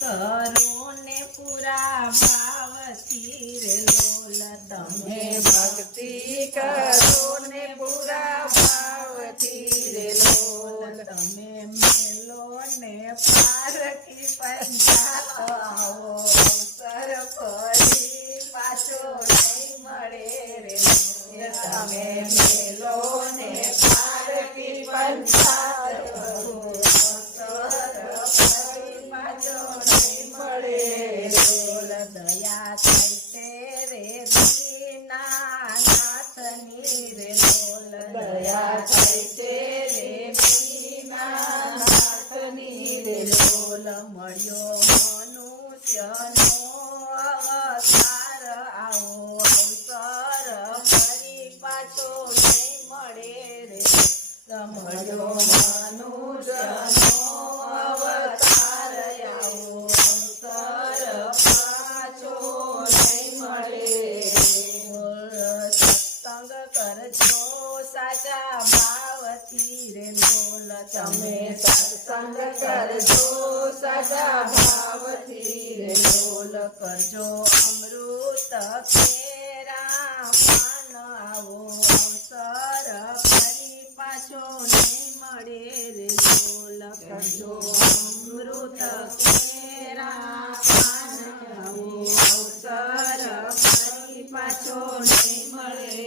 કરો ને પૂરા ભાવથી રે લોલ તમે ભક્તિ કરો ને પૂરા ભાવથી રે લોલ તમે મેલો ને પારકી પંચાત આવો અવસર ફરી પાછો નહીં મળે રે તમે મેલો ને પારકી પંચાત દયા થઈ તેરે દીના નાથની રે લોલ દયા થઈ તેરે દીના નાથની રે લોલ મળ્યો મનુષ્યનો અવતાર આવો અવસર ફરી પાછો નહીં મળે રે મળ્યો મનુષ્યનો અવતાર આવો અવસર પાછો નહીં મળે સત્સંગ કરજો સાચા ભાવથી રે લોલ તમે સત્સંગ કરજો સાચા ભાવથી રે લોલ કરજો અમૃત કેરા પાન આવો અવસર ફરી પાછો નહીં મળે રે લોલ કરજો અમૃત કેરા પાન આવો અવસર ફરી પાછો નહીં મળે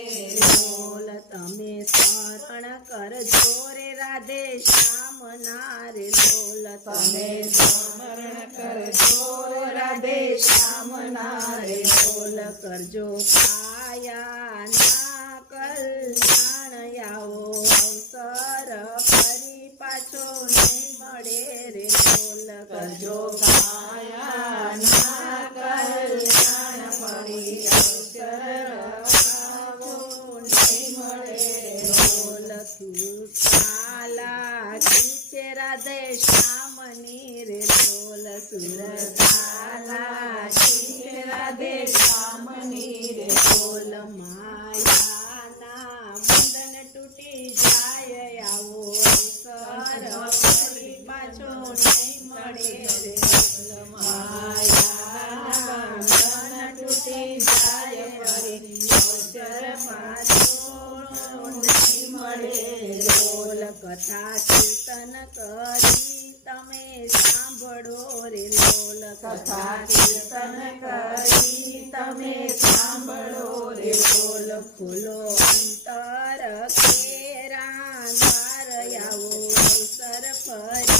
લોલ તમે સ્મરણ કરજો રે રાધે શ્યામ ના રે લોલ તમે સ્મરણ કરજો રાધે શ્યામ ના રે લોલ કરજો કાયા ના કલ્યાણ આવો અવસર ફરી પાછો નહીં મળે રે લોલ કરજો કાયા ના કલ્યાણ ફરી અવસર પાછો નહીં મળે લોલ સુરતાલા ખીચે રાધે શ્યામની રે લોલ સુરતાલા ખીચે રાધે શ્યામની રે લોલ માયાના બંધન તૂટી જાય આવો અવસર ફરી પાછો નહીં મળે રે લોલ માયાના બંધન તૂટી જાય ફરી અવસર પાછો નહીં મળે લોલ કથા કીર્તન કરી તમે સાંભળો રે લોલ કથા કીર્તન કરી તમે સાંભળો રે લોલ ખોલો અંતર કેરા દ્વાર આવો અવસર ફરી